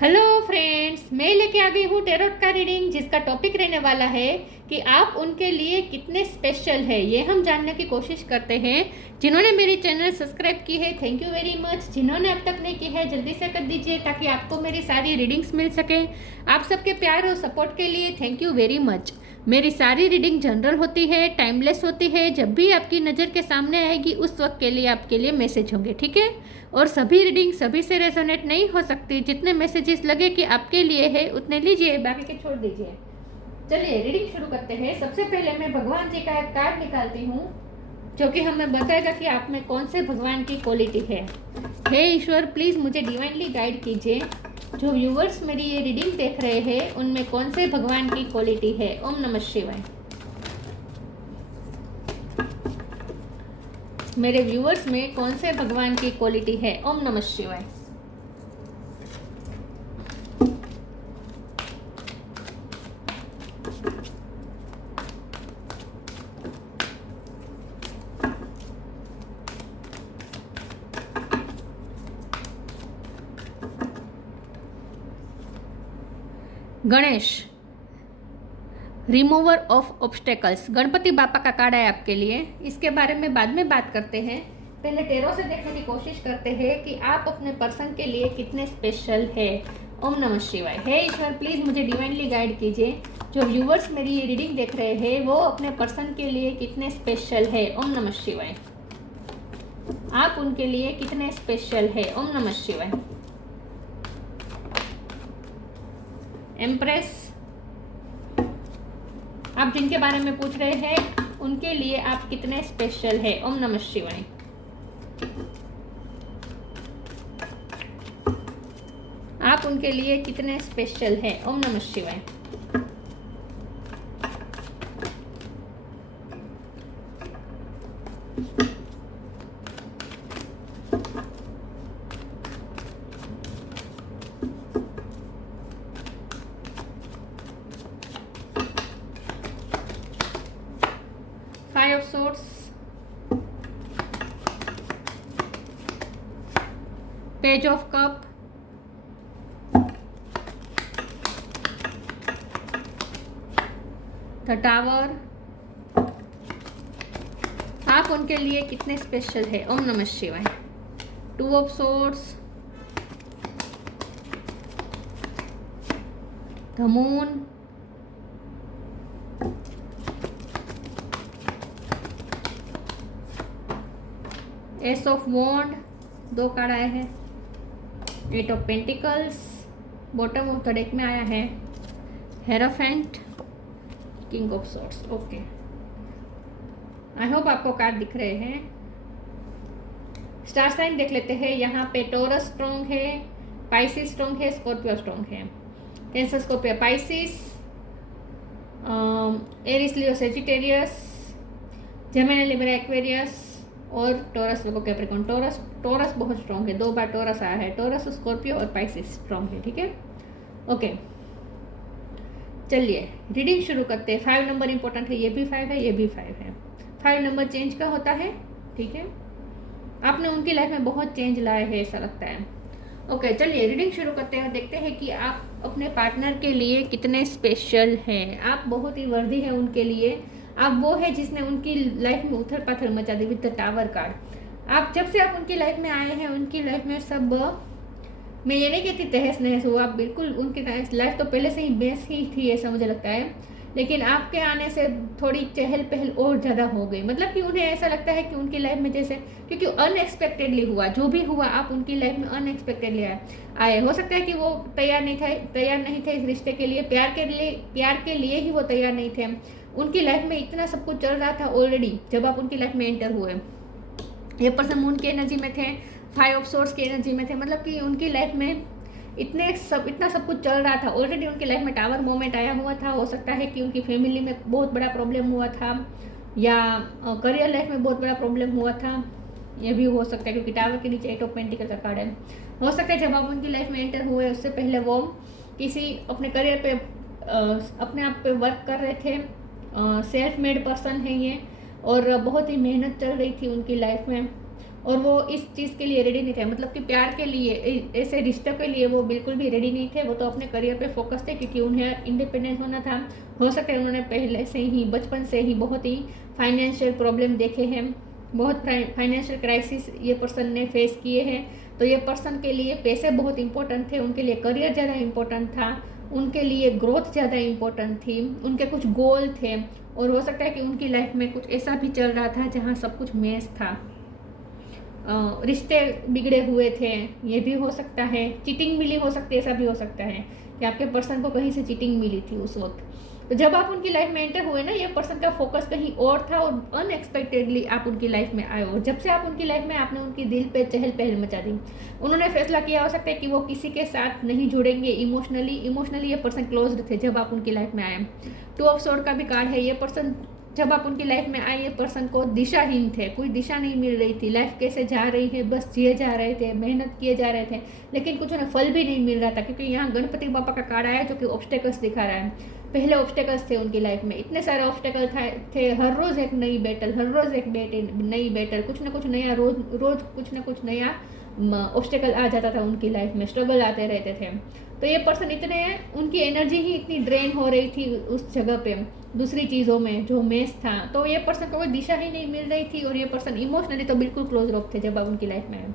Hello friends, मैं लेके आ गई हूँ टेरोट का रीडिंग, जिसका टॉपिक रहने वाला है कि आप उनके लिए कितने स्पेशल है। ये हम जानने की कोशिश करते हैं। जिन्होंने मेरी चैनल सब्सक्राइब की है, थैंक यू वेरी मच। जिन्होंने अब तक नहीं की है, जल्दी से कर दीजिए ताकि आपको मेरी सारी रीडिंग्स मिल सके। आप सबके प्यार और सपोर्ट के लिए थैंक यू वेरी मच। मेरी सारी रीडिंग जनरल होती है, टाइमलेस होती है। जब भी आपकी नज़र के सामने आएगी उस वक्त के लिए आपके लिए मैसेज होंगे, ठीक है। और सभी रीडिंग सभी से रेजोनेट नहीं हो सकती। जितने मैसेजेस लगे कि आपके लिए है उतने लीजिए, बाकी के छोड़ दीजिए। चलिए रीडिंग शुरू करते हैं। सबसे पहले मैं भगवान जी का एक कार्ड निकालती हूँ जो कि हमें बताएगा कि आप में कौन से भगवान की क्वालिटी है। हे ईश्वर, प्लीज़ मुझे डिवाइनली गाइड कीजिए। जो व्यूवर्स मेरी ये रीडिंग देख रहे हैं उनमें कौन से भगवान की क्वालिटी है। ओम नमः शिवाय। मेरे व्यूवर्स में कौन से भगवान की क्वालिटी है। ओम नमः शिवाय। Ganesh, remover of obstacles. Ganpati बापा का कार्ड है आपके लिए। इसके बारे में बाद में बात करते हैं। पहले टेरो से देखने की कोशिश करते हैं कि आप अपने पर्सन के लिए कितने स्पेशल है। ओम नमः शिवाय। हे ईश्वर, प्लीज़ मुझे डिवाइनली गाइड कीजिए। जो व्यूवर्स मेरी ये रीडिंग देख रहे हैं वो अपने पर्सन के लिए कितने स्पेशल है। ओम नमः शिवाय। आप उनके लिए कितने स्पेशल है। ओम नमः शिवाय। एम्प्रेस, आप जिनके बारे में पूछ रहे हैं उनके लिए आप कितने स्पेशल है। ओम नमः शिवाय। आप उनके लिए कितने स्पेशल है। ओम नमः शिवाय। Five of swords, page of cup, the tower. आप उनके लिए कितने स्पेशल है। ओम नमः शिवाय। Two of swords, the moon, ace of wand, दो कार्ड आए हैं। Eight of pentacles, bottom of the deck में आया है। Hierophant, king of swords. Okay, I hope आपको कार्ड दिख रहे हैं। स्टार साइन देख लेते हैं। यहाँ पे टॉरस स्ट्रॉन्ग है, पाइसिस स्ट्रॉन्ग है, स्कॉर्पियो स्ट्रॉन्ग है। कैंसर, स्कॉर्पियो, पाइसिस, एरिस, लियो, सेजिटेरियस, जेमिनी, लिब्रा, एक्वेरियस और टॉरस, वर्गो, कैप्रिकॉर्न। टॉरस बहुत स्ट्रॉन्ग है। दो बार टॉरस आया है। टॉरस, स्कॉर्पियो और पाइसिस स्ट्रॉन्ग है, ठीक है। ओके, चलिए रीडिंग शुरू करते हैं। 5 नंबर इंपॉर्टेंट है। ये भी 5 है, ये भी 5 है। 5 नंबर चेंज का होता है, ठीक है। आपने उनकी लाइफ में बहुत चेंज लाए हैं ऐसा लगता है। ओके, चलिए रीडिंग शुरू करते हैं और देखते हैं कि आप अपने पार्टनर के लिए कितने स्पेशल हैं। आप बहुत ही वर्दी है उनके लिए। आप वो है जिसने उनकी लाइफ में उथल पाथल मचा दी विद द टावर कार्ड। आप जब से आप उनकी लाइफ में आए हैं उनकी लाइफ में सब, मैं ये नहीं कहती तहस नहस हुआ, आप बिल्कुल उनकी लाइफ तो पहले से ही बेस ही थी ऐसा मुझे लगता है। लेकिन आपके आने से थोड़ी चहल पहल और ज़्यादा हो गई। मतलब कि उन्हें ऐसा लगता है कि उनकी लाइफ में जैसे, क्योंकि अनएक्सपेक्टेडली हुआ जो भी हुआ, आप उनकी लाइफ में अनएक्सपेक्टेडली आए। हो सकता है कि वो तैयार नहीं थे इस रिश्ते के लिए, प्यार के लिए ही वो तैयार नहीं थे। उनकी लाइफ में इतना सब कुछ चल रहा था ऑलरेडी जब आप उनकी लाइफ में एंटर हुए। ये पर्सन मून की एनर्जी में थे, 5 ऑफ सोर्स की एनर्जी में थे। मतलब कि उनकी लाइफ में इतना सब कुछ चल रहा था ऑलरेडी। उनकी लाइफ में टावर मोमेंट आया हुआ था। हो सकता है कि उनकी फैमिली में बहुत बड़ा प्रॉब्लम हुआ था या करियर लाइफ में बहुत बड़ा प्रॉब्लम हुआ था। ये भी हो सकता है क्योंकि टावर के नीचे 8 ऑफ पेंटिकल का कार्ड है। हो सकता है जब आप उनकी लाइफ में एंटर हुए उससे पहले वो किसी अपने करियर पे अपने आप पे वर्क कर रहे थे। सेल्फ मेड पर्सन है ये और बहुत ही मेहनत चल रही थी उनकी लाइफ में। और वो इस चीज़ के लिए रेडी नहीं थे, मतलब कि प्यार के लिए, ऐसे रिश्तों के लिए वो बिल्कुल भी रेडी नहीं थे। वो तो अपने करियर पे फोकस थे, क्योंकि उन्हें इंडिपेंडेंस होना था। हो सकता है उन्होंने पहले से ही, बचपन से ही बहुत ही फाइनेंशियल प्रॉब्लम देखे हैं, बहुत फाइनेंशियल क्राइसिस ये पर्सन ने फेस किए हैं। तो ये पर्सन के लिए पैसे बहुत इंपॉर्टेंट थे, उनके लिए करियर ज़्यादा इंपॉर्टेंट था, उनके लिए ग्रोथ ज़्यादा इंपॉर्टेंट थी, उनके कुछ गोल थे। और हो सकता है कि उनकी लाइफ में कुछ ऐसा भी चल रहा था जहाँ सब कुछ मेस था, रिश्ते बिगड़े हुए थे, ये भी हो सकता है। चीटिंग मिली हो सकती है, ऐसा भी हो सकता है कि आपके पर्सन को कहीं से चीटिंग मिली थी उस वक्त। तो जब आप उनकी लाइफ में एंटर हुए ना, ये पर्सन का फोकस कहीं और था और अनएक्सपेक्टेडली आप उनकी लाइफ में आए, और जब से आप उनकी लाइफ में, आपने उनकी दिल पे चहल पहल मचा दी। उन्होंने फैसला किया हो सकता है कि वो किसी के साथ नहीं जुड़ेंगे इमोशनली ये पर्सन क्लोज्ड थे जब आप उनकी लाइफ में आए। 2 ऑफ सोर्ड का भी कार्ड है। ये पर्सन जब आप उनकी लाइफ में आए, ये पर्सन को दिशाहीन थे, कोई दिशा नहीं मिल रही थी, लाइफ कैसे जा रही है, बस जिए जा रहे थे, मेहनत किए जा रहे थे, लेकिन कुछ उन्हें फल भी नहीं मिल रहा था। क्योंकि यहाँ गणपति बापा का कार्ड आया जो कि ऑब्स्टेकल्स दिखा रहा है। पहले ऑब्स्टेकल्स थे उनकी लाइफ में, इतने सारे ऑब्स्टेकल थे, हर रोज़ एक नई बैटल, हर रोज़ एक नई बैटल, कुछ ना कुछ नया, रोज कुछ ना कुछ नया ऑब्स्टेकल आ जाता था उनकी लाइफ में, स्ट्रगल आते रहते थे। तो ये पर्सन इतने, उनकी एनर्जी ही इतनी ड्रेन हो रही थी उस जगह पे, दूसरी चीज़ों में जो मेस था। तो ये पर्सन को कोई दिशा ही नहीं मिल रही थी, और ये पर्सन इमोशनली तो बिल्कुल क्लोज ऑफ थे जब आप उनकी लाइफ में आए।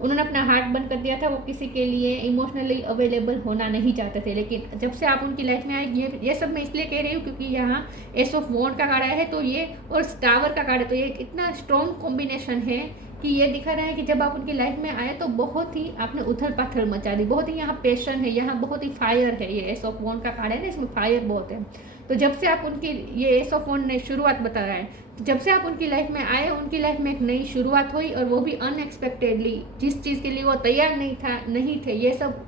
उन्होंने अपना हार्ट बंद कर दिया था, वो किसी के लिए इमोशनली अवेलेबल होना नहीं चाहते थे। लेकिन जब से आप उनकी लाइफ में आए, ये सब मैं इसलिए कह रही हूँ क्योंकि यहाँ एस ऑफ वॉन्ड का कार्ड आया है, तो ये और टावर का कार्ड है, तो ये इतना स्ट्रॉन्ग कॉम्बिनेशन है कि ये दिखा रहा है कि जब आप उनकी लाइफ में आए तो बहुत ही आपने उथल पाथल मचा दी, बहुत ही यहाँ पैशन है, यहाँ बहुत ही फायर है। ये एस ऑफ वॉन्ड का कार्ड है ना, इसमें फायर बहुत है। तो जब से आप उनकी, ये एस ऑफ वॉन्ड ने शुरुआत बता रहा है, जब से आप उनकी लाइफ में आए, उनकी लाइफ में एक नई शुरुआत हुई, और वो भी अनएक्सपेक्टेडली, जिस चीज़ के लिए वो तैयार नहीं थे, ये सब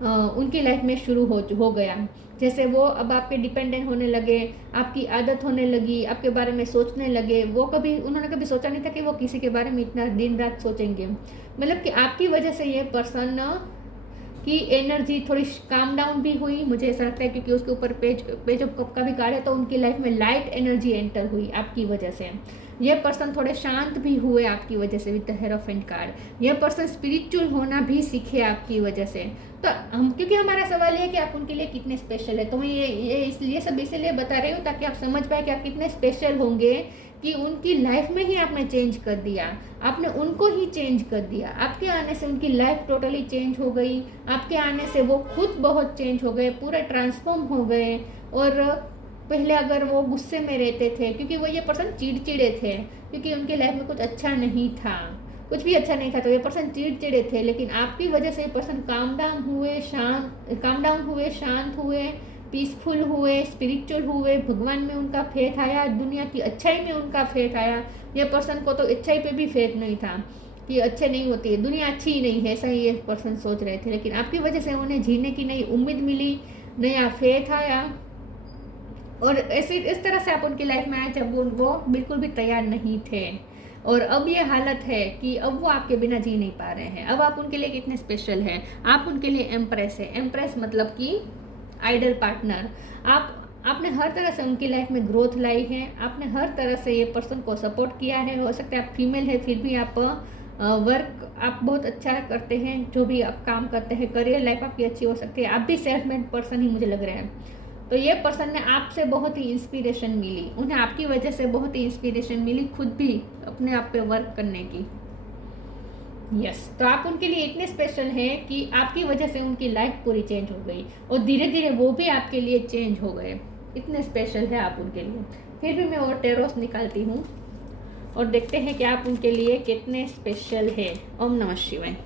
उनकी लाइफ में शुरू हो गया। जैसे वो अब आपके डिपेंडेंट होने लगे, आपकी आदत होने लगी, आपके बारे में सोचने लगे। उन्होंने कभी सोचा नहीं था कि वो किसी के बारे में इतना दिन रात सोचेंगे। मतलब कि आपकी वजह से ये पर्सन की एनर्जी थोड़ी काम डाउन भी हुई, मुझे ऐसा लगता है, क्योंकि उसके ऊपर पेज ऑफ कप का भी कार्ड है। तो उनकी लाइफ में लाइट एनर्जी एंटर हुई आपकी वजह से। ये पर्सन थोड़े शांत भी हुए आपकी वजह से, विद द हेरोफेंट कार्ड। ये पर्सन स्पिरिचुअल होना भी सीखे आपकी वजह से। तो क्योंकि हमारा सवाल है कि आप उनके लिए कितने स्पेशल है, तो मैं ये सब इसलिए बता रही हूँ ताकि आप समझ पाए कि आप कितने स्पेशल होंगे, कि उनकी लाइफ में ही आपने चेंज कर दिया, आपने उनको ही चेंज कर दिया। आपके आने से उनकी लाइफ टोटली चेंज हो गई, आपके आने से वो खुद बहुत चेंज हो गए, पूरे ट्रांसफॉर्म हो गए। और पहले अगर वो गुस्से में रहते थे, क्योंकि वो ये पर्सन चिड़चिड़े थे, क्योंकि उनके लाइफ में कुछ अच्छा नहीं था, कुछ भी अच्छा नहीं था, तो ये पर्सन चिड़चिड़े थे। लेकिन आपकी वजह से ये पर्सन काम डाउन हुए, शांत हुए, पीसफुल हुए, स्पिरिचुअल हुए, भगवान में उनका फेथ आया, दुनिया की अच्छाई में उनका फेथ आया। ये पर्सन को तो अच्छाई पे भी फेथ नहीं था कि अच्छे नहीं होती है दुनिया, अच्छी ही नहीं है, ऐसा ही ये पर्सन सोच रहे थे। लेकिन आपकी वजह से उन्हें जीने की नई उम्मीद मिली, नया फेथ आया, और इस तरह से आप उनकी लाइफ में आए जब वो बिल्कुल भी तैयार नहीं थे। और अब ये हालत है कि अब वो आपके बिना जी नहीं पा रहे हैं। अब आप उनके लिए कितने स्पेशल हैं, आप उनके लिए एम्प्रेस है। एम्प्रेस मतलब कि आइडल पार्टनर। आपने हर तरह से उनकी लाइफ में ग्रोथ लाई है, आपने हर तरह से ये पर्सन को सपोर्ट किया है। हो सकता है आप फीमेल है, फिर भी आप वर्क आप बहुत अच्छा करते हैं, जो भी आप काम करते हैं, करियर लाइफ आपकी अच्छी हो सकती है। आप भी सेल्फ मेड पर्सन ही मुझे लग रहे हैं। तो ये पर्सन ने आपसे बहुत ही इंस्पिरेशन मिली, उन्हें आपकी वजह से बहुत ही इंस्पिरेशन मिली खुद भी अपने आप पे वर्क करने की। यस, तो आप उनके लिए इतने स्पेशल हैं कि आपकी वजह से उनकी लाइफ पूरी चेंज हो गई, और धीरे धीरे वो भी आपके लिए चेंज हो गए। इतने स्पेशल है आप उनके लिए। फिर भी मैं और टेरोस निकालती हूँ और देखते हैं कि आप उनके लिए कितने स्पेशल है। ओम नमः शिवाय।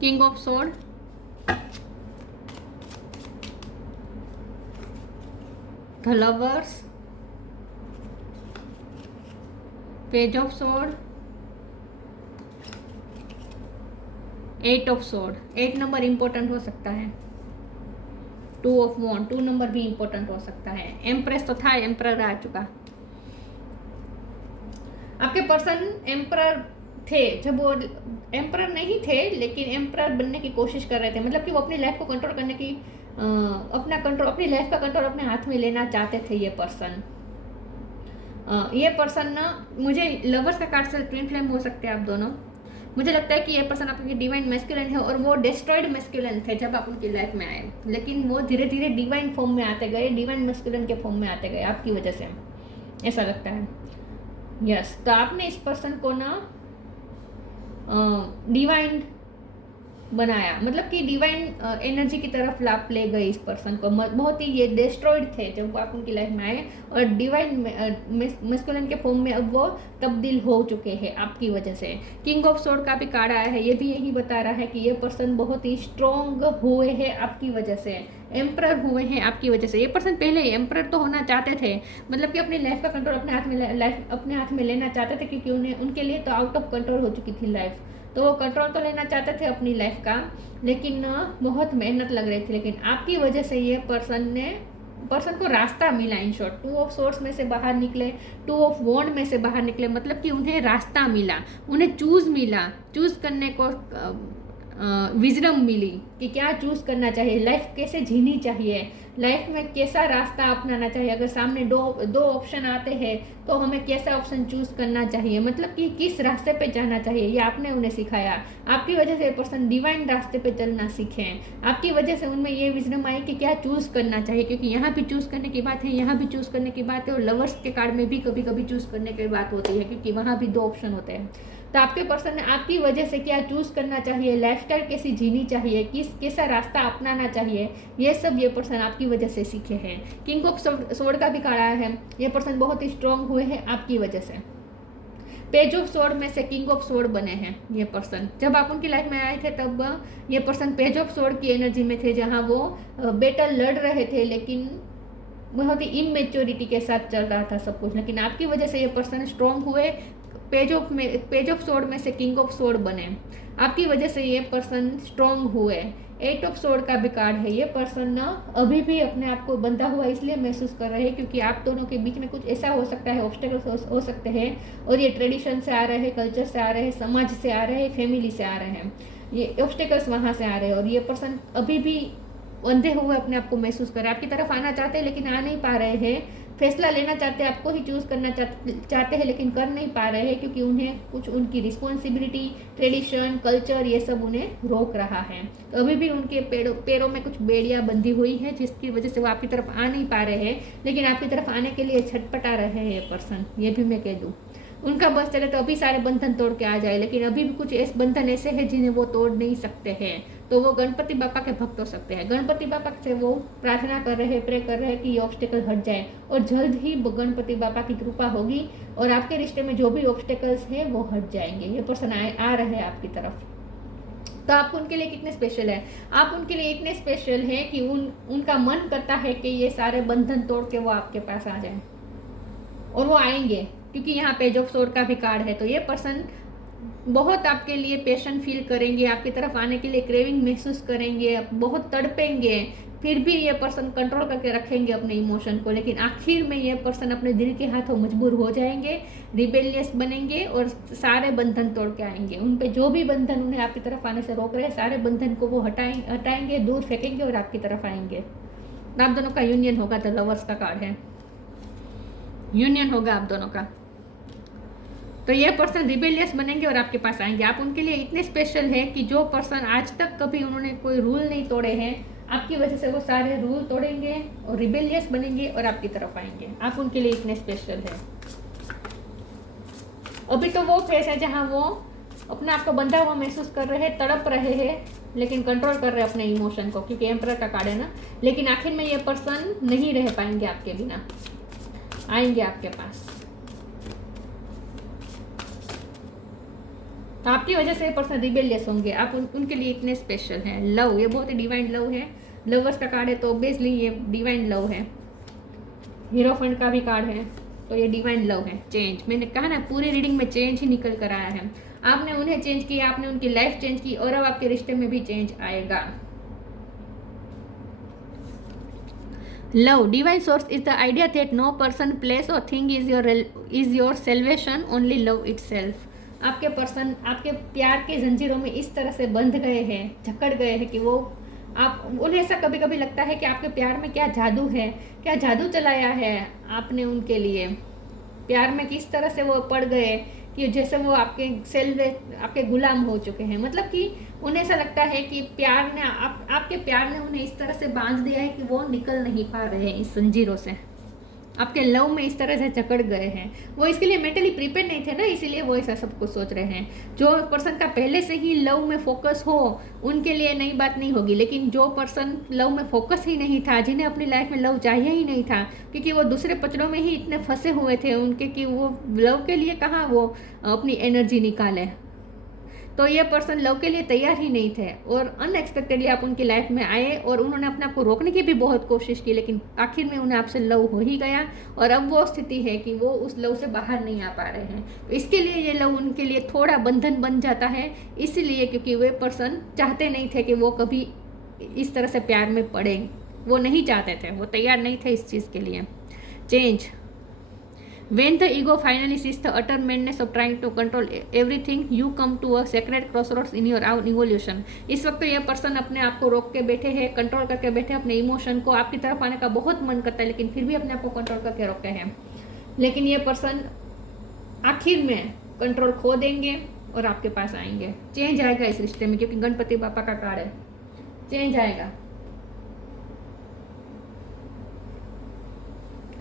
King of sword, the lovers, page of sword, 8 of sword. 8 number important हो सकता है। 2 ऑफ वॉन्ड, 2 नंबर भी इंपॉर्टेंट हो सकता है। एम्प्रेस तो था, एम्परर आ चुका। आपके पर्सन एम्परर थे, जब वो एम्परर नहीं थे लेकिन एम्परर बनने की कोशिश कर रहे थे, मतलब कि वो अपनी लाइफ को कंट्रोल करने की अपनी लाइफ का कंट्रोल अपने हाथ में लेना चाहते थे ये पर्सन। ये पर्सन ना, मुझे लवर्स का कार्ड से ट्विन फ्लेम हो सकते हैं आप दोनों। मुझे लगता है कि ये पर्सन आपकी डिवाइन मैस्कुलिन है और वो डिस्ट्रॉयड मैस्कुलिन थे जब आप उनकी लाइफ में आए, लेकिन वो धीरे धीरे डिवाइन फॉर्म में आते गए, डिवाइन मैस्कुलिन के फॉर्म में आते गए आपकी वजह से, ऐसा लगता है। यस, तो आपने इस पर्सन को ना डिवाइन बनाया, मतलब कि डिवाइन एनर्जी की तरफ आप ले गए इस पर्सन को। बहुत ही ये डिस्ट्रॉयड थे जब आप उनकी लाइफ में आए और डिवाइन मैस्कुलिन के फॉर्म में अब वो तब्दील हो चुके हैं आपकी वजह से। किंग ऑफ सोर्ड का भी कार्ड आया है, ये भी यही बता रहा है कि ये पर्सन बहुत ही स्ट्रॉन्ग हुए हैं आपकी वजह से, एम्परर हुए हैं आपकी वजह से। ये पर्सन पहले एम्परर तो होना चाहते थे, मतलब कि अपनी लाइफ का कंट्रोल अपने हाथ में लेना चाहते थे, क्योंकि उन्हें उनके लिए तो आउट ऑफ कंट्रोल हो चुकी थी लाइफ, तो वो कंट्रोल तो लेना चाहते थे अपनी लाइफ का, लेकिन बहुत मेहनत लग रही थी। लेकिन आपकी वजह से ये पर्सन को रास्ता मिला। इन शॉर्ट, 2 ऑफ सोर्स में से बाहर निकले, 2 ऑफ वॉन्ड में से बाहर निकले, मतलब कि उन्हें रास्ता मिला, उन्हें चूज़ करने को विजडम मिली कि क्या चूज़ करना चाहिए, लाइफ कैसे जीनी चाहिए, लाइफ में कैसा रास्ता अपनाना चाहिए। अगर सामने दो ऑप्शन आते हैं तो हमें कैसा ऑप्शन चूज़ करना चाहिए, मतलब कि किस रास्ते पे जाना चाहिए, ये आपने उन्हें सिखाया। आपकी वजह से पर्सन डिवाइन रास्ते पे चलना सीखे, आपकी वजह से उनमें ये विजडम आई कि क्या चूज़ करना चाहिए, क्योंकि यहाँ भी चूज़ करने की बात है, यहाँ भी चूज़ करने की बात है, और लवर्स के कार्ड में भी कभी कभी चूज़ करने की बात होती है, क्योंकि वहाँ भी 2 ऑप्शन होते हैं। तो आपके पर्सन ने आपकी वजह से क्या चूज़ करना चाहिए, लाइफस्टाइल कैसी जीनी चाहिए, कैसा रास्ता अपनाना चाहिए, ये सब ये पर्सन आपकी वजह से सीखे हैं। किंग ऑफ सोर्ड का भी कार्ड आया है, ये पर्सन बहुत ही स्ट्रांग हुए हैं आपकी वजह से। पेज ऑफ सोर्ड में से किंग ऑफ सोर्ड बने हैं ये पर्सन। जब आप उनकी लाइफ में आए थे तब ये पर्सन पेज ऑफ सोर्ड की एनर्जी में थे, जहाँ वो बैटल लड़ रहे थे, लेकिन बहुत ही इमेच्योरिटी के साथ चल रहा था सब कुछ, लेकिन आपकी वजह से ये पर्सन स्ट्रांग हुए, पेज ऑफ सोर्ड में से किंग ऑफ सोर्ड बने, आपकी वजह से ये पर्सन स्ट्रांग हुए। 8 ऑफ सोर्ड का भी कार्ड है, ये पर्सन ना अभी भी अपने आप को बंधा हुआ इसलिए महसूस कर रहे हैं क्योंकि आप दोनों के बीच में कुछ ऐसा हो सकता है, ऑब्स्टेकल्स हो सकते हैं, और ये ट्रेडिशन से आ रहे हैं, कल्चर से आ रहे हैं, समाज से आ रहे हैं, फैमिली से आ रहे हैं, ये ऑब्स्टेकल्स वहाँ से आ रहे हैं, और ये पर्सन अभी भी बंधे हुए अपने आप को महसूस कर रहे हैं। आपकी तरफ आना चाहते हैं लेकिन आ नहीं पा रहे हैं, फैसला लेना चाहते हैं, आपको ही चूज़ करना चाहते हैं, लेकिन कर नहीं पा रहे हैं क्योंकि उन्हें कुछ उनकी रिस्पॉन्सिबिलिटी, ट्रेडिशन, कल्चर, ये सब उन्हें रोक रहा है। तो अभी भी उनके पैरों में कुछ बेड़ियाँ बंधी हुई है, जिसकी वजह से वो आपकी तरफ आ नहीं पा रहे हैं, लेकिन आपकी तरफ आने के लिए छटपटा रहे हैं ये पर्सन, ये भी मैं कह दूँ। उनका बस चले तो अभी सारे बंधन तोड़ के आ जाए, लेकिन अभी भी कुछ ऐसे बंधन ऐसे हैं जिन्हें वो तोड़ नहीं सकते हैं, तो वो गणपति बापा के भक्त हो सकते हैं। गणपति बापा से वो प्रार्थना कर रहे हैं, प्रे कर रहे हैं कि ये ऑब्स्टेकल हट जाए, और जल्द ही गणपति बापा की कृपा होगी और आपके रिश्ते में जो भी ऑब्स्टेकल्स है वो हट जाएंगे। ये पर्सन आ रहे हैं आपकी तरफ। तो आप उनके लिए कितने स्पेशल है, आप उनके लिए इतने स्पेशल हैं कि उनका मन करता है कि ये सारे बंधन तोड़ के वो आपके पास आ जाए, और वो आएंगे क्योंकि यहाँ पेज ऑफ सोर्ड का भी कार्ड है। तो ये पर्सन बहुत आपके लिए पैशन फील करेंगे, आपकी तरफ आने के लिए क्रेविंग महसूस करेंगे, बहुत तड़पेंगे, फिर भी ये पर्सन कंट्रोल करके रखेंगे अपने इमोशन को, लेकिन आखिर में ये पर्सन अपने दिल के हाथों मजबूर हो जाएंगे, रिबेलियस बनेंगे और सारे बंधन तोड़ के आएंगे। उन पे जो भी बंधन उन्हें आपकी तरफ आने से रोक रहे हैं, सारे बंधन को वो हटाएंगे, दूर फेंकेंगे और आपकी तरफ आएंगे। आप दोनों का यूनियन होगा, तो लवर्स का कार्ड है, यूनियन होगा आप दोनों का। तो ये पर्सन रिबेलियस बनेंगे और आपके पास आएंगे। आप उनके लिए इतने स्पेशल है कि जो पर्सन आज तक कभी उन्होंने कोई रूल नहीं तोड़े हैं, आपकी वजह से वो सारे रूल तोड़ेंगे और रिबेलियस बनेंगे और आपकी तरफ आएंगे। आप उनके लिए इतने स्पेशल है। अभी तो वो फेस है जहाँ वो अपने आप को बंधा हुआ महसूस कर रहे हैं, तड़प रहे हैं, लेकिन कंट्रोल कर रहे हैं अपने इमोशन को, क्योंकि एम्परर का कार्ड है ना। लेकिन आखिर में ये पर्सन नहीं रह पाएंगे आपके बिना, आएंगे आपके पास। तो आपकी वजह से ये पर्सन रिबेलियस होंगे, आप उनके लिए इतने स्पेशल हैं। लव, ये बहुत ही डिवाइन लव है, लवर्स का कार्ड है तो ऑब्वियसली ये डिवाइन लव है। हीरोफंड का भी कार्ड है, तो ये डिवाइन लव है। चेंज, मैंने कहा ना पूरी रीडिंग में चेंज ही निकल कर आया है। आपने उन्हें चेंज किया, आपने उनकी लाइफ चेंज की, और अब आपके रिश्ते में भी चेंज आएगा। Love, divine source is the idea that no person, place और thing is your salvation, only love itself। आपके पर्सन आपके प्यार के जंजीरों में इस तरह से बंध गए हैं, जकड़ गए हैं कि वो आप उन्हें ऐसा कभी कभी लगता है कि आपके प्यार में क्या जादू है, क्या जादू चलाया है आपने उनके लिए। प्यार में किस तरह से वो पड़ गए कि जैसे वो आपके आपके गुलाम हो चुके हैं। मतलब कि उन्हें ऐसा लगता है कि प्यार ने आपके प्यार ने उन्हें इस तरह से बांध दिया है कि वो निकल नहीं पा रहे हैं इस जंजीरों से, आपके लव में इस तरह से जकड़ गए हैं। वो इसके लिए मेंटली प्रिपेयर नहीं थे ना, इसीलिए वो ऐसा सब कुछ सोच रहे हैं। जो पर्सन का पहले से ही लव में फोकस हो उनके लिए नई बात नहीं होगी, लेकिन जो पर्सन लव में फोकस ही नहीं था, जिन्हें अपनी लाइफ में लव चाहिए ही नहीं था, क्योंकि वो दूसरे पचड़ों में ही इतने फंसे हुए थे उनके कि वो लव के लिए कहाँ वो अपनी एनर्जी निकाले, तो ये पर्सन लव के लिए तैयार ही नहीं थे। और अनएक्सपेक्टेडली आप उनकी लाइफ में आए और उन्होंने अपने आप को रोकने की भी बहुत कोशिश की, लेकिन आखिर में उन्हें आपसे लव हो ही गया। और अब वो स्थिति है कि वो उस लव से बाहर नहीं आ पा रहे हैं। तो इसके लिए ये लव उनके लिए थोड़ा बंधन बन जाता है, इसलिए क्योंकि वे पर्सन चाहते नहीं थे कि वो कभी इस तरह से प्यार में पड़े। वो नहीं चाहते थे, वो तैयार नहीं थे इस चीज़ के लिए। Change When the ego finally sees the utter madness of trying to control everything, you come to a sacred crossroads in your own evolution. इस वक्त ये पर्सन अपने आप को रोक के बैठे हैं, कंट्रोल करके बैठे हैं अपने इमोशन को। आपकी तरफ आने का बहुत मन करता है, लेकिन फिर भी अपने आप को कंट्रोल करके रोके हैं। लेकिन ये पर्सन आखिर में कंट्रोल खो देंगे और आपके पास आएंगे। चेंज आएगा इस रिश्ते में, क्योंकि गणपति बापा का कार्ड है, चेंज आएगा।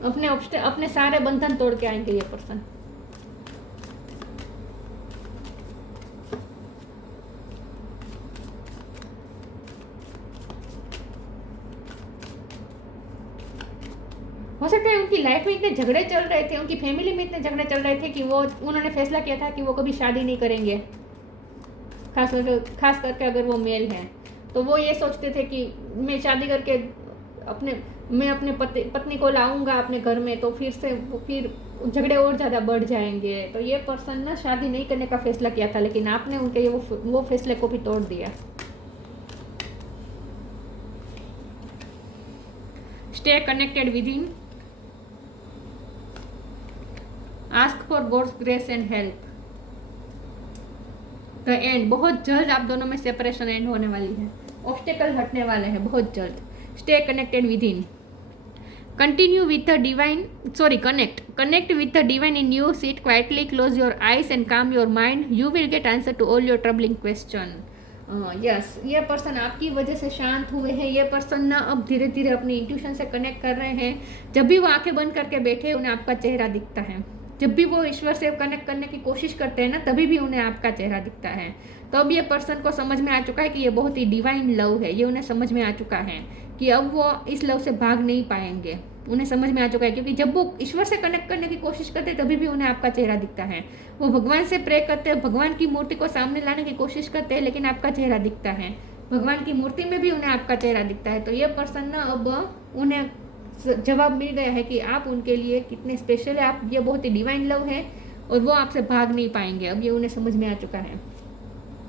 अपने सारे बंधन तोड़ के आएंगे ये पर्सन। हो सकता है उनकी लाइफ में इतने झगड़े चल रहे थे, उनकी फैमिली में इतने झगड़े चल रहे थे कि उन्होंने फैसला किया था कि वो कभी शादी नहीं करेंगे। खास करके अगर वो मेल है तो वो ये सोचते थे कि मैं शादी करके मैं अपने पत्नी को लाऊंगा अपने घर में, तो फिर झगड़े और ज़्यादा बढ़ जाएंगे। तो ये पर्सन ना शादी नहीं करने का फैसला किया था, लेकिन आपने उनके वो फैसले को भी तोड़ दिया। Stay connected within, ask for god's grace and help. The end, बहुत जल्द आप दोनों में सेपरेशन एंड होने वाली है, ऑब्स्टेकल हटने वाले हैं बहुत जल्द। Stay connected with in, continue with the divine, connect with the divine in you. Sit quietly, close your eyes and calm your mind. You will get answer to all your troubling question. Yes, ये person आपकी वजह से शांत हुए हैं। ये person ना अब धीरे धीरे अपनी इंट्यूशन से कनेक्ट कर रहे हैं। जब भी वो आंखें बंद करके बैठे उन्हें आपका चेहरा दिखता है। जब भी वो ईश्वर से कनेक्ट करने की कोशिश करते हैं ना, तभी भी उन्हें आपका चेहरा दिखता है। तो अब ये पर्सन को समझ में आ चुका है कि ये बहुत ही डिवाइन लव है। ये उन्हें समझ में आ चुका है कि अब वो इस लव से भाग नहीं पाएंगे। उन्हें समझ में आ चुका है, क्योंकि जब वो ईश्वर से कनेक्ट करने की कोशिश करते हैं तभी भी उन्हें आपका चेहरा दिखता है। वो भगवान से प्रे करते हैं, भगवान की मूर्ति को सामने लाने की कोशिश करते हैं, लेकिन आपका चेहरा दिखता है। भगवान की मूर्ति में भी उन्हें आपका चेहरा दिखता है। तो ये पर्सन ना अब उन्हें जवाब मिल गया है कि आप उनके लिए कितने स्पेशल है। आप ये बहुत ही डिवाइन लव है और वो आपसे भाग नहीं पाएंगे। अब ये उन्हें समझ में आ चुका है।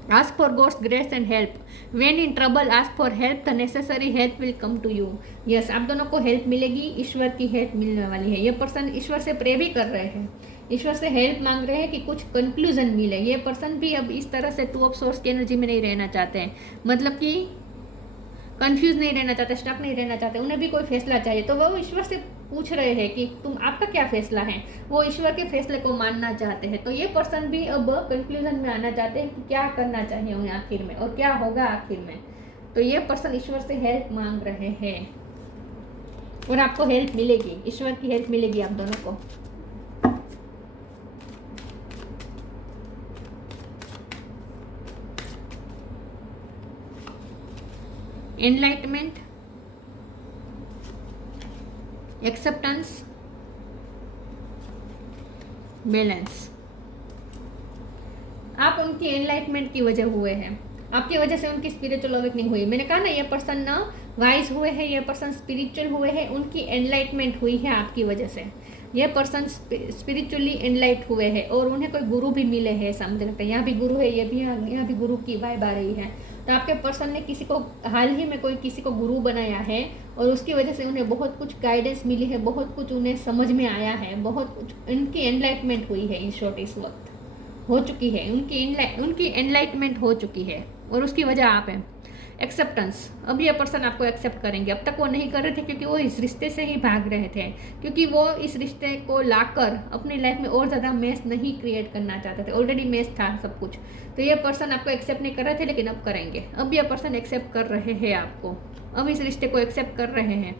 Ask for God's grace and help. When in trouble, ask for help. The necessary help will come to you. Yes, आप दोनों को हेल्प मिलेगी, ईश्वर की हेल्प मिलने वाली है। ये पर्सन ईश्वर से प्रे भी कर रहे हैं, ईश्वर से हेल्प मांग रहे हैं कि कुछ कंक्लूजन मिले। ये पर्सन भी अब इस तरह से 2 ऑफ सोर्स की एनर्जी में नहीं रहना चाहते हैं, मतलब कि कंफ्यूज नहीं रहना चाहते, स्टक नहीं रहना चाहते। उन्हें भी कोई फैसला चाहिए, तो वो ईश्वर से पूछ रहे हैं कि आपका क्या फैसला है। वो ईश्वर के फैसले को मानना चाहते हैं। तो ये पर्सन भी अब कंक्लूजन में आना चाहते हैं कि क्या करना चाहिए उन्हें आखिर में और क्या होगा आखिर में। तो ये पर्सन ईश्वर से हेल्प मांग रहे हैं और आपको हेल्प मिलेगी, ईश्वर की हेल्प मिलेगी आप दोनों को। Enlightenment, acceptance, balance. आप उनकी एनलाइटमेंट की वजह हुए हैं, आपकी वजह से उनकी स्पिरिचुअल अवेकनिंग हुई। मैंने कहा ना, ये पर्सन ना वाइज हुए हैं, ये पर्सन स्पिरिचुअल हुए हैं, उनकी एनलाइटमेंट हुई है आपकी वजह से। ये पर्सन स्पिरिचुअली एनलाइट हुए हैं और उन्हें कोई गुरु भी मिले हैं, ऐसा मुझे लगता है। यहाँ भी गुरु है, ये भी यहाँ भी गुरु की वाइब आ रही है। तो आपके पर्सन ने हाल ही में किसी को गुरु बनाया है और उसकी वजह से उन्हें बहुत कुछ गाइडेंस मिली है, बहुत कुछ उन्हें समझ में आया है, बहुत कुछ इनकी एनलाइटमेंट हुई है इन शॉर्ट इस वक्त। हो चुकी है, उनकी एनलाइटमेंट हो चुकी है और उसकी वजह आप हैं। एक्सेप्टेंस, अब ये पर्सन आपको एक्सेप्ट करेंगे। अब तक वो नहीं कर रहे थे क्योंकि वो इस रिश्ते से ही भाग रहे थे, क्योंकि वो इस रिश्ते को लाकर अपनी लाइफ में और ज़्यादा मेस नहीं क्रिएट करना चाहते थे। ऑलरेडी मेस था सब कुछ, तो ये पर्सन आपको एक्सेप्ट नहीं कर रहे थे, लेकिन अब करेंगे। अब ये पर्सन एक्सेप्ट कर रहे हैं आपको, अब इस रिश्ते को एक्सेप्ट कर रहे हैं।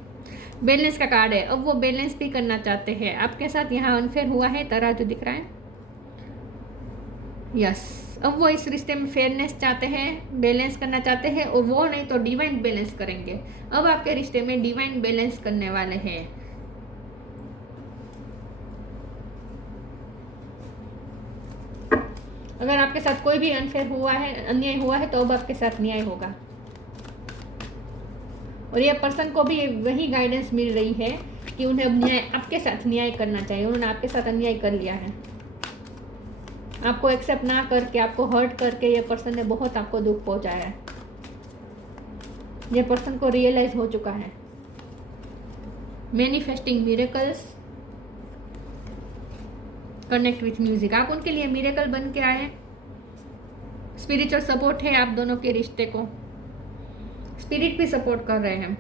बैलेंस का कार्ड है, अब वो बैलेंस भी करना चाहते हैं आपके साथ। यहाँ अनफेयर हुआ है, तराजू दिख रहा है, यस। अब वो इस रिश्ते में फेयरनेस चाहते हैं, बैलेंस करना चाहते हैं, और वो नहीं तो डिवाइन बैलेंस करेंगे। अब आपके रिश्ते में डिवाइन बैलेंस करने वाले हैं। अगर आपके साथ कोई भी अनफेयर हुआ है, अन्याय हुआ है, तो अब आपके साथ न्याय होगा। और ये पर्सन को भी वही गाइडेंस मिल रही है कि उन्हें अब न्याय, आपके साथ न्याय करना चाहिए। उन्होंने आपके साथ अन्याय कर लिया है, आपको एक्सेप्ट ना करके, आपको हर्ट करके ये पर्सन ने बहुत आपको दुख पहुंचाया है। ये पर्सन को रियलाइज हो चुका है। Manifesting miracles, connect with music, आप उनके लिए मिरेकल बन के आए। स्पिरिचुअल सपोर्ट है आप दोनों के रिश्ते को, स्पिरिट भी सपोर्ट कर रहे हैं।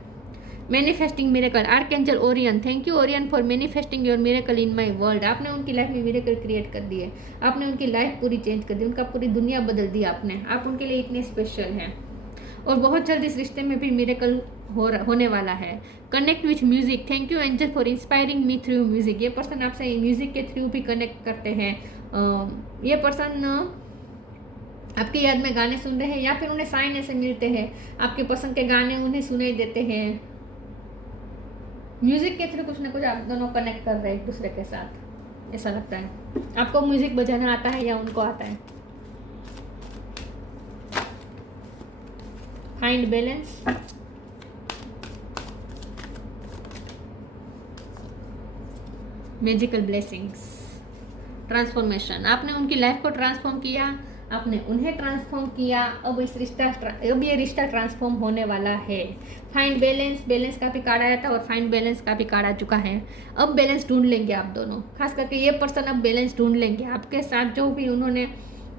Manifesting miracle, archangel Orion, thank you Orion for manifesting your miracle in my world. आपने उनकी लाइफ में मिरेकल क्रिएट कर दिए, आपने उनकी लाइफ पूरी चेंज कर दी, उनका पूरी दुनिया बदल दी आपने। आप उनके लिए इतने स्पेशल हैं, और बहुत जल्द इस रिश्ते में भी मिरेकल होने वाला है। Connect with music, thank you angel for inspiring me through music. ये पर्सन आपसे म्यूजिक के थ्रू भी कनेक्ट करते हैं। ये पर्सन आपकी याद में गाने सुन रहे हैं, या फिर उन्हें साइन ऐसे मिलते हैं, आपके पसंद के गाने उन्हें सुनाई देते हैं। म्यूजिक के थ्रू कुछ ना कुछ आप दोनों कनेक्ट कर रहे हैं एक दूसरे के साथ, ऐसा लगता है। आपको म्यूजिक बजाना आता है या उनको आता है? Find balance, magical blessings, transformation, आपने उनकी लाइफ को ट्रांसफॉर्म किया, आपने उन्हें ट्रांसफॉर्म किया। अब ये रिश्ता ट्रांसफॉर्म होने वाला है। फाइंड बैलेंस, बैलेंस का भी कार्ड आया था और फाइंड बैलेंस का भी कार्ड आ चुका है। अब बैलेंस ढूंढ लेंगे आप दोनों, खास करके ये पर्सन अब बैलेंस ढूंढ लेंगे आपके साथ। जो भी उन्होंने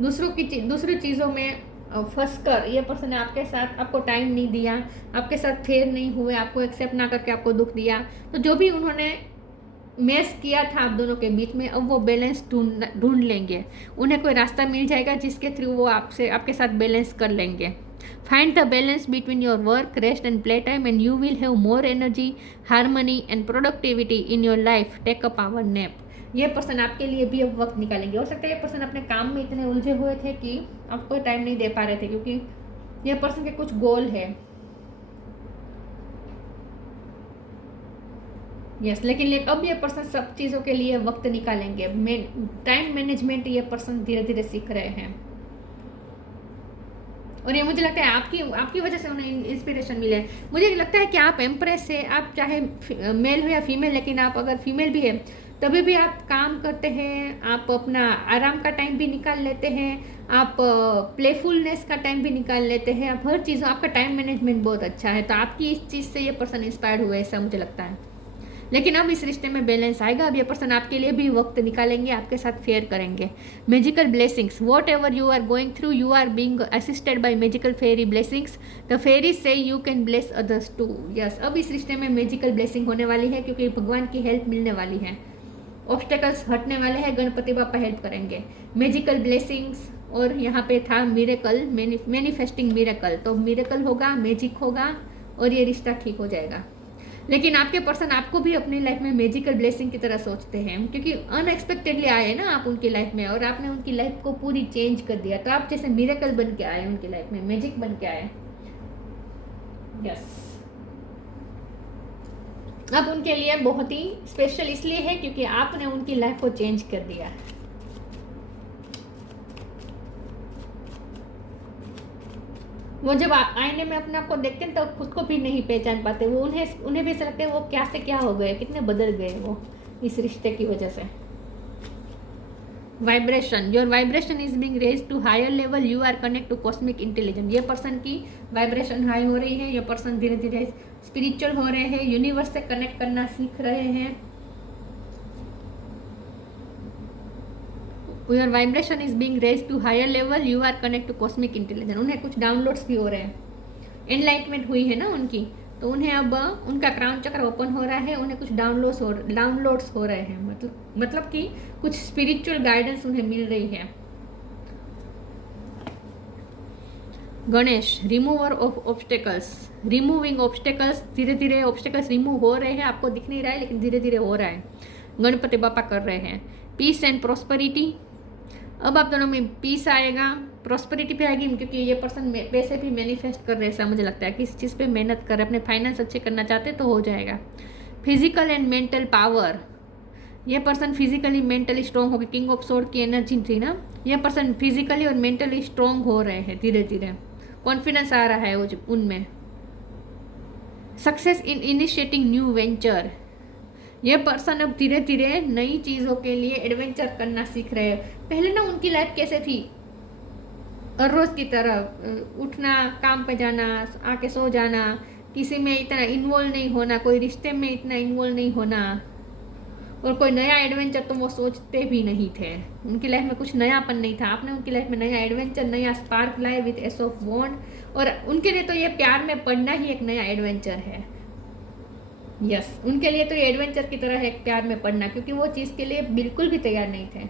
दूसरी चीज़ों में फंस कर, ये पर्सन ने आपके साथ, आपको टाइम नहीं दिया, आपके साथ फेयर नहीं हुए, आपको एक्सेप्ट ना करके आपको दुख दिया, तो जो भी उन्होंने मेस किया था आप दोनों के बीच में, अब वो बैलेंस ढूंढ लेंगे। उन्हें कोई रास्ता मिल जाएगा जिसके थ्रू वो आपके साथ बैलेंस कर लेंगे। Find the balance between your work, rest and play time and you will have more energy, harmony and productivity in your life. Take a power nap. ये पर्सन आपके लिए भी अब वक्त निकालेंगे। हो सकता है ये पर्सन अपने काम में इतने उलझे हुए थे कि आपको टाइम नहीं दे पा रहे थे, क्योंकि ये पर्सन के कुछ गोल है। यस, लेकिन अब ये पर्सन सब चीज़ों के लिए वक्त निकालेंगे। टाइम मैनेजमेंट ये पर्सन धीरे धीरे सीख रहे हैं, और ये मुझे लगता है आपकी वजह से उन्हें इंस्पिरेशन मिले। मुझे लगता है कि आप एम्प्रेस है, आप चाहे मेल हो या फीमेल, लेकिन आप अगर फीमेल भी है तभी भी आप काम करते हैं, आप अपना आराम का टाइम भी निकाल लेते हैं, आप प्लेफुलनेस का टाइम भी निकाल लेते हैं, आप हर चीज़, आपका टाइम मैनेजमेंट बहुत अच्छा है। तो आपकी इस चीज़ से ये पर्सन इंस्पायर्ड हुआ है, ऐसा मुझे लगता है। लेकिन अब इस रिश्ते में बैलेंस आएगा। अब ये पर्सन आपके लिए भी वक्त निकालेंगे, आपके साथ फेयर करेंगे। Magical blessings, whatever you are going through, you are being assisted by magical fairy blessings. The fairies say you can bless others too. Yes, अब इस रिश्ते में मैजिकल ब्लेसिंग होने वाली है, क्योंकि भगवान की हेल्प मिलने वाली है, ऑब्स्टेकल्स हटने वाले हैं, गणपति बापा हेल्प करेंगे। मैजिकल ब्लेसिंग्स, और यहाँ पे था मिरेकल, मैनिफेस्टिंग मिरेकल। तो मिरेकल होगा, मैजिक होगा, और ये रिश्ता ठीक हो जाएगा। लेकिन आपके पर्सन आपको भी अपनी लाइफ में मैजिकल ब्लेसिंग की तरह सोचते हैं, क्योंकि अनएक्सपेक्टेडली आए ना आप उनकी लाइफ में, और आपने उनकी लाइफ को पूरी चेंज कर दिया। तो आप जैसे मिरेकल बन के आए उनकी लाइफ में, मैजिक बन के आए। यस, अब उनके लिए बहुत ही स्पेशल इसलिए है क्योंकि आपने उनकी लाइफ को चेंज कर दिया। वो जब आईने में अपने आप को देखते हैं तो खुद को भी नहीं पहचान पाते। वो उन्हें भी ऐसा लगता है वो क्या से क्या हो गए, कितने बदल गए वो इस रिश्ते की वजह से। Vibration, your vibration is being raise to higher level, you are connect to cosmic intelligence. ये पर्सन की वाइब्रेशन हाई हो रही है, ये पर्सन धीरे धीरे स्पिरिचुअल हो रहे हैं, यूनिवर्स से कनेक्ट करना सीख रहे हैं। Your vibration is being raise to higher level, you are connect to cosmic intelligence. उन्हें कुछ डाउनलोड्स भी हो रहे हैं, एनलाइटमेंट हुई है ना उनकी, तो उन्हें अब उनका क्राउन चक्र ओपन हो रहा है, उन्हें कुछ डाउनलोड्स हो रहे हैं, मतलब कि कुछ स्पिरिचुअल गाइडेंस उन्हें मिल रही है। Ganesh, remover of obstacles, removing obstacles, धीरे धीरे ऑब्स्टेकल्स रिमूव हो रहे हैं, आपको दिख नहीं रहा है लेकिन धीरे धीरे हो रहा है, गणपति बापा कर रहे हैं। पीस एंड प्रॉस्पेरिटी, अब आप दोनों में पीस आएगा, प्रॉस्पेरिटी भी आएगी, क्योंकि ये पर्सन पैसे भी मैनिफेस्ट कर रहे हैं, ऐसा मुझे लगता है, किसी चीज़ पे मेहनत कर रहे हैं, अपने फाइनेंस अच्छे करना चाहते तो हो जाएगा। फिजिकल एंड मेंटल पावर, ये पर्सन फिजिकली मेंटली स्ट्रॉन्ग हो गए, किंग ऑफ सोर्ड की एनर्जी थी ना, ये पर्सन फिजिकली और मेंटली स्ट्रॉन्ग हो रहे हैं, धीरे धीरे कॉन्फिडेंस आ रहा है उनमें। Success in initiating new venture, ये पर्सन अब धीरे धीरे नई चीज़ों के लिए एडवेंचर करना सीख रहे हैं। पहले ना उनकी लाइफ कैसे थी, हर रोज़ की तरह उठना, काम पे जाना, आके सो जाना, किसी में इतना इन्वॉल्व नहीं होना, कोई रिश्ते में इतना इन्वॉल्व नहीं होना, और कोई नया एडवेंचर तो वो सोचते भी नहीं थे। उनकी लाइफ में कुछ नयापन नहीं था, आपने उनकी लाइफ में नया एडवेंचर, नया स्पार्क लाए विद एस ऑफ वॉन्ड, और उनके लिए तो ये प्यार में पड़ना ही एक नया एडवेंचर है। यस, उनके लिए तो ये एडवेंचर की तरह है, एक प्यार में पड़ना, क्योंकि वो चीज़ के लिए बिल्कुल भी तैयार नहीं थे,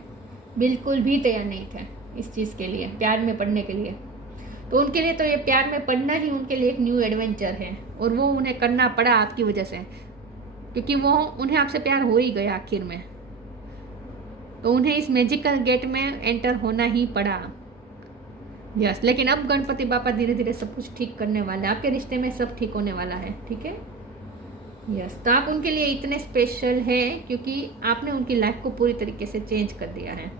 बिल्कुल भी तैयार नहीं थे इस चीज़ के लिए, प्यार में पड़ने के लिए। तो उनके लिए तो ये प्यार में पड़ना ही उनके लिए एक न्यू एडवेंचर है, और वो उन्हें करना पड़ा आपकी वजह से, क्योंकि वो उन्हें आपसे प्यार हो ही गया आखिर में, तो उन्हें इस मैजिकल गेट में एंटर होना ही पड़ा। यस, लेकिन अब गणपति बापा धीरे धीरे सब कुछ ठीक करने वाले हैं, आपके रिश्ते में सब ठीक होने वाला है, ठीक है। यस, तो आप उनके लिए इतने स्पेशल है क्योंकि आपने उनकी लाइफ को पूरी तरीके से चेंज कर दिया है।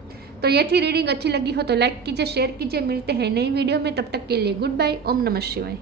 तो ये थी रीडिंग, अच्छी लगी हो तो लाइक कीजिए, शेयर कीजिए, मिलते हैं नई वीडियो में, तब तक के लिए गुड बाय, ओम नमः शिवाय।